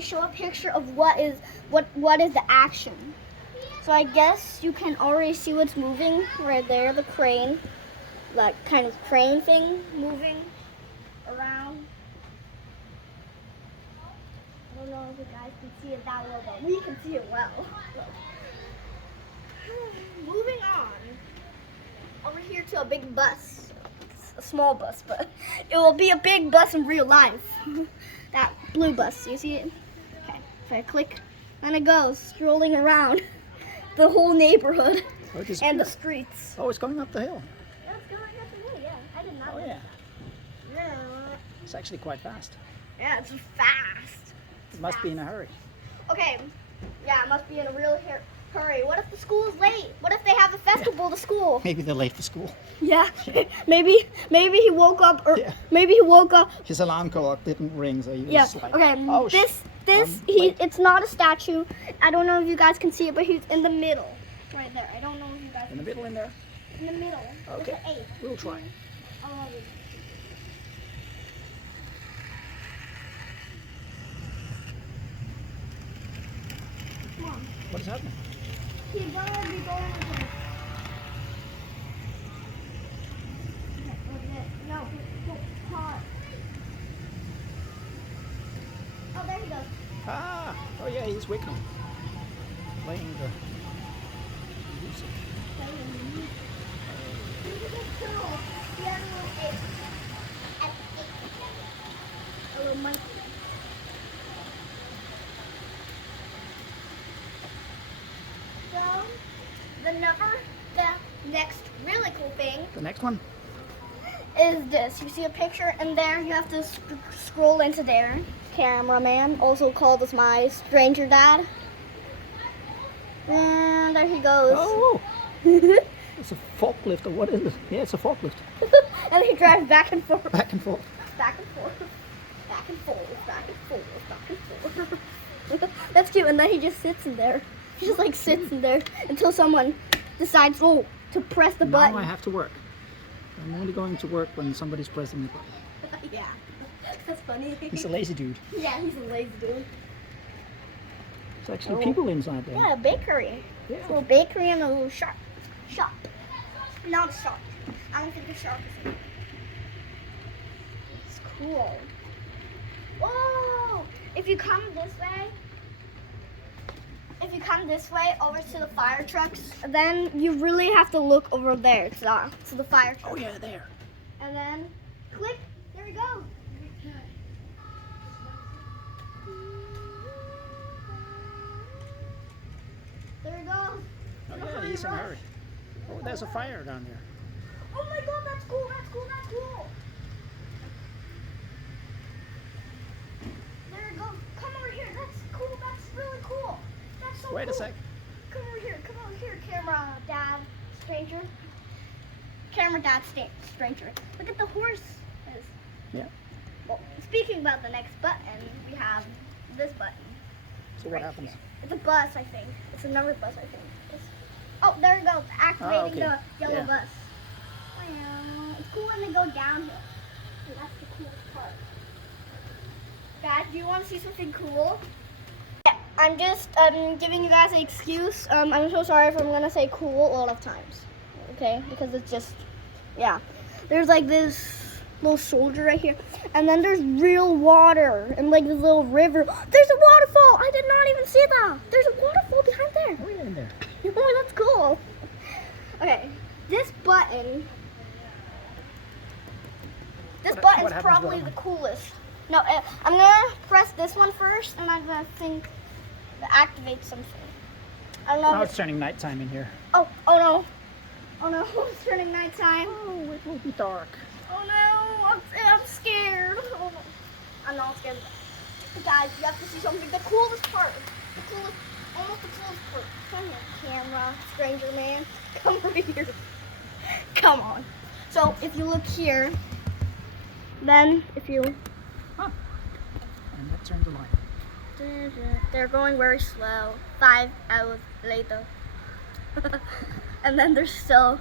actually show a picture of what is the action. So I guess you can already see what's moving right there, the crane, like kind of crane thing moving around. I don't know if you guys can see it that well, but we can see it well. Moving on over here to a big bus. It's a small bus, but it will be a big bus in real life. That blue bus, you see it? Okay, if I click, and it goes strolling around the whole neighborhood and the streets. Oh, it's going up the hill. Yeah, it's going up the hill, yeah. I did not. Oh, know. yeah. Yeah. It's actually quite fast. Yeah, it's fast. It must be in a hurry. Okay, yeah, it must be in a real hurry. What if the school is late? What if they have a festival to school? Maybe they're late for school. Yeah, maybe he woke up, or maybe he woke up. His alarm clock didn't ring, so he was Yeah. like, Okay. oh, It's not a statue. I don't know if you guys can see it, but he's in the middle, right there. I don't know if you guys. in the middle in there. In the middle. Okay. With the 8. We'll try. Come on. What is happening? He's gonna be going into the... No, hot. Oh, there he goes. Ah, oh yeah, he's wiggling. Playing the music. He has a little 8. A little monkey. So, the next really cool thing The next one? is this. You see a picture in there, you have to scroll into there. Cameraman, also called as my stranger dad. And there he goes. Oh, it's a forklift, or what is it? Yeah, it's a forklift. And he drives back and forth. Back and forth. Back and forth. Back and forth. Back and forth. Back and forth. That's cute. And then he just sits in there. He just like sits in there until someone decides, to press the button. Now I have to work. I'm only going to work when somebody's pressing the button. Yeah. That's funny. He's a lazy dude. Yeah, he's a lazy dude. There's actually people inside there. Yeah, a bakery. Yeah. A little bakery and a little shop. Not a shop. I don't think a shop is in it. It's cool. Whoa! If you come this way over to the fire trucks, then you really have to look over there to the fire truck. Oh yeah, there. And then click. There we go. There we go. Oh yeah, he's in a hurry. Oh, there's a fire down there. Oh my god, that's cool, that's cool, that's cool. There we go. Come over here. That's cool. That's really cool. That's so Wait cool. a sec. Come over here, camera dad, stranger. Camera dad, stranger. Look at the horse. Yeah. Well, speaking about the next button, we have this button. So what happens? It's a bus, I think. It's another bus, I think. Oh, there you go. Activating the yellow bus. Wow. It's cool when they go downhill. That's the coolest part. Guys, do you want to see something cool? Yeah, I'm just giving you guys an excuse. I'm so sorry if I'm going to say cool a lot of times. Okay? Because it's just, yeah. There's like this little shoulder right here. And then there's real water and like this little river. There's a waterfall. I did not even see that. There's a waterfall behind there. Oh yeah, in there. Oh, that's cool. Okay, this button. This button's probably the coolest. No, I'm gonna press this one first, and I'm gonna think to activate something. I don't know. Now it's turning nighttime in here. Oh no. Oh no, it's turning nighttime. Oh, it will be dark. Oh no, I'm scared. Oh, no. I'm not scared. Guys, you have to see something. The coolest part. Almost the coolest part. Come here, camera, stranger man. Come over here. Come on. So if you look here, then if you... And that turned the light. They're going very slow. 5 hours later. And then there's still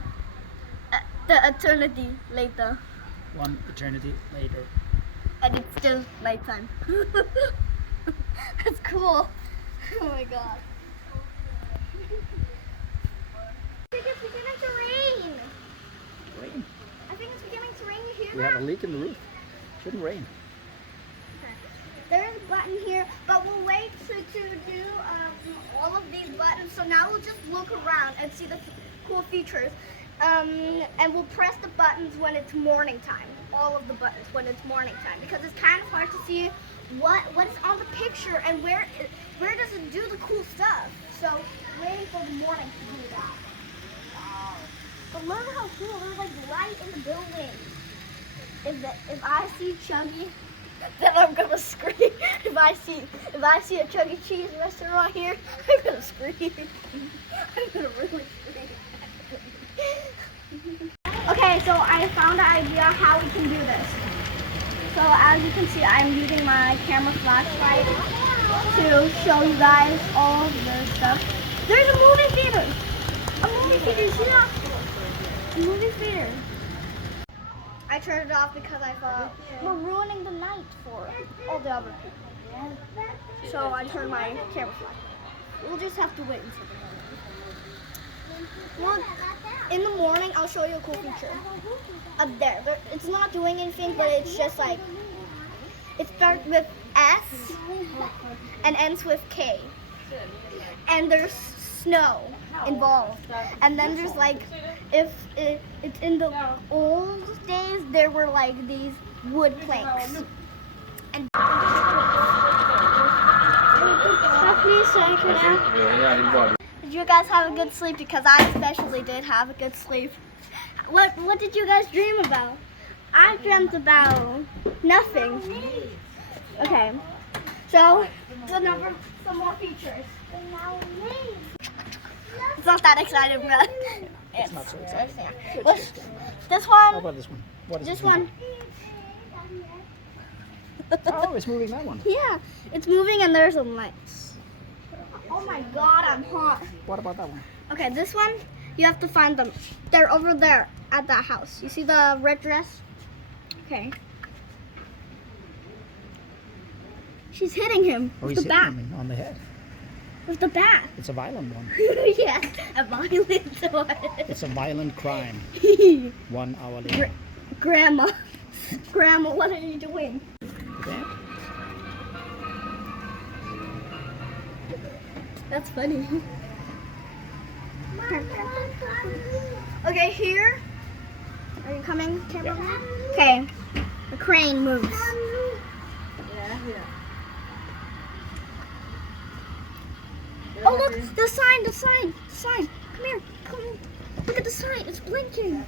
the eternity later. 1 eternity later. And it's still nighttime. That's cool. Oh my god. I think it's beginning to rain. Rain. I think it's beginning to rain. You hear We that? have a leak in the roof. Shouldn't rain. There is a button here, but we'll wait to do all of these buttons. So now we'll just look around and see the cool features. And we'll press the buttons when it's morning time. All of the buttons when it's morning time, because it's kind of hard to see what's on the picture and where does it do the cool stuff. So waiting for the morning to do that. Wow. But look how cool. There's like light in the building. If I see Chuggy, then I'm gonna scream. If I see a Chuck E. Cheese restaurant here, I'm gonna scream. I'm gonna really scream. Okay, so I found an idea how we can do this. So as you can see, I'm using my camera flashlight to show you guys all of the stuff. There's a movie theater. A movie theater. You see that? A movie theater. I turned it off because I thought we're ruining the night for all the other people. So I turned my camera flashlight. We'll just have to wait until the morning. Well, in the morning, I'll show you a cool feature. Up there. It's not doing anything, but it's just like, it starts with S and ends with K. And there's snow involved. And then there's like, if it's in the old days, there were like these wood planks. And did you guys have a good sleep? Because I especially did have a good sleep. What did you guys dream about? I dreamt about nothing. Okay, so some more features. It's not that exciting, but It's not so exciting. This one. How about this one? What is This one. Oh, it's moving that one. Yeah, it's moving and there's some lights. Oh my god, I'm hot. What about that one? Okay, this one, you have to find them. They're over there at that house. You see the red dress? Okay. She's hitting him Oh, with he's the bat. hitting him on the head. With the bat. It's a violent one. Yes, a violent one. It's a violent crime. 1 hour later. Grandma, Grandma, what are you doing? Okay. That's funny. Okay, here. Are you coming, cameraman? Okay. The crane moves. Oh look, the sign. Come here, come here. Look at the sign, it's blinking.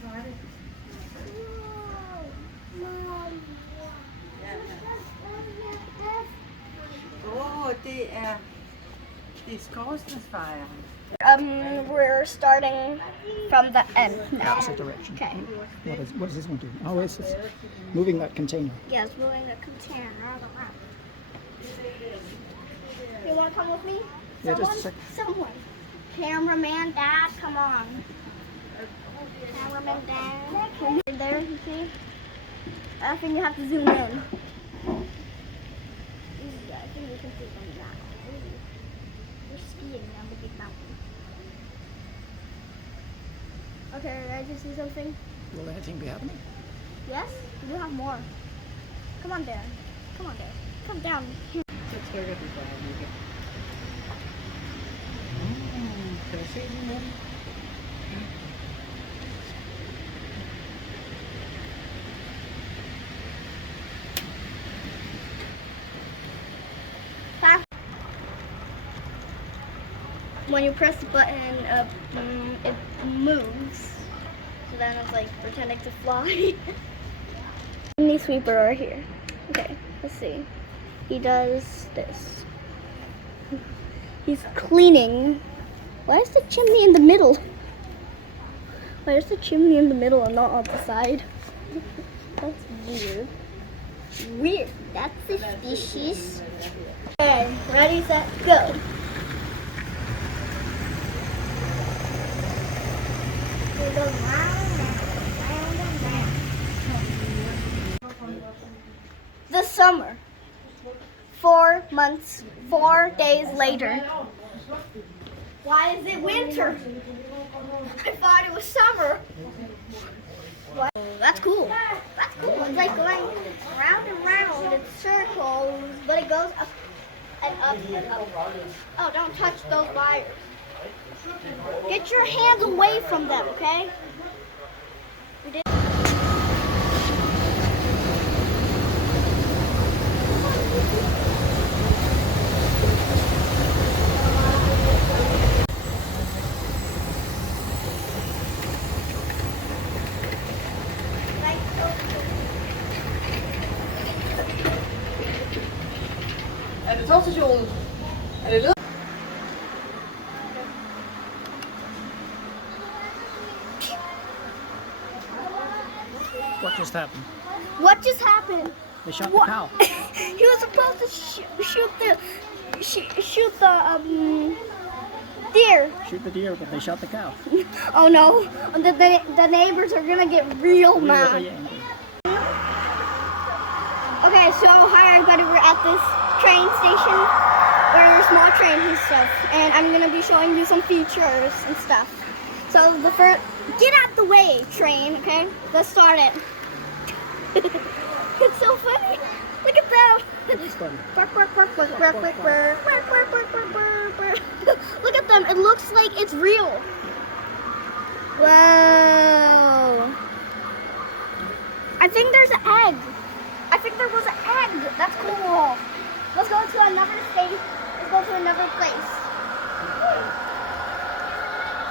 Det er skorstensfejren. We're starting from the end now. Opposite direction. Okay. What is this one doing? Oh, it's moving that container. Yes, moving the container around. You want to come with me? Yeah, just a sec. Someone. Cameraman, Dad, come on. Cameraman, Dad. Right there, you see? I think you have to zoom in. I think you can see them now. We're skiing on the big mountain. Okay, ready to see something? Will anything be happening? Yes? We do have more. Come on, Dad. Come on, Dad. Come down. When you press the button, it moves. So then it's like pretending to fly. Chimney sweeper are here. Okay, let's see. He does this. He's cleaning. Why is the chimney in the middle? Why is the chimney in the middle and not on the side? That's weird. Weird. That's suspicious. Okay, ready, set, go. It goes round and round and round. The summer. 4 months, 4 days later. Why is it winter? I thought it was summer. What? That's cool. That's cool. It's like going round and round in circles, but it goes up and up and up. Oh, don't touch those wires. Get your hands away from them, okay? We did. Er det togstationen? Er det led? What just happened? What just happened? They shot What? the cow. He was supposed to shoot the deer. Shoot the deer, but they shot the cow. Oh no! The neighbors are gonna get real mad. Really angry. Okay, so hi everybody, we're at this train station where there's small trains and stuff, and I'm gonna be showing you some features and stuff. So the first, get out the way, train. Okay, let's start it. It's so funny. Look at them. It's funny. Look at them. It looks like it's real. Wow. I think there's an egg. I think there was an egg. That's cool. Let's go to another state. Let's go to another place.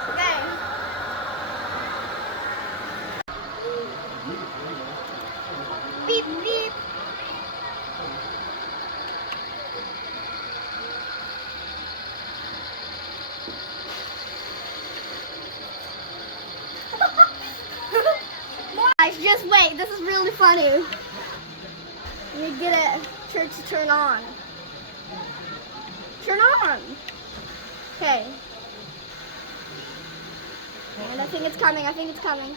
Okay. Beep, beep. Guys, just wait. This is really funny. Let me get it. Church to turn on. Turn on. Okay. And I think it's coming. I think it's coming.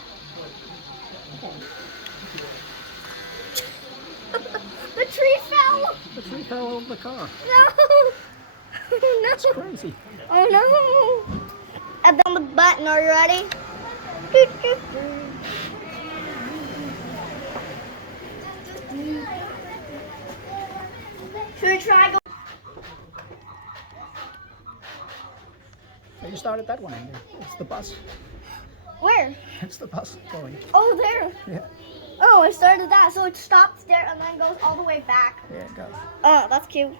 The tree fell. The tree fell over the car. No. No. That's crazy. Oh no. I've done the button. Are you ready? Doot, doot, doot. Should we try go? So you started that one. It's the bus. Where? It's the bus going. Oh, there. Yeah. Oh, I started that, so it stops there and then goes all the way back. Yeah, it goes. Oh, that's cute.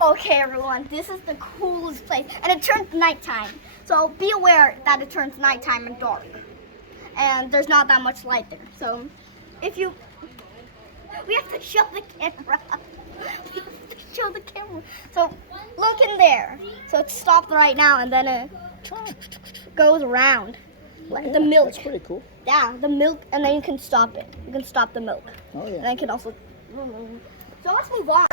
Okay, everyone, this is the coolest place, and it turns nighttime. So be aware that it turns nighttime and dark, and there's not that much light there. So if you, we have to show the camera. We have to show the camera. So look in there. So it's stopped right now, and then it goes around. Like the milk. That's pretty cool. Yeah, the milk, and then you can stop it. You can stop the milk. Oh And yeah. then you can also. So let's move on.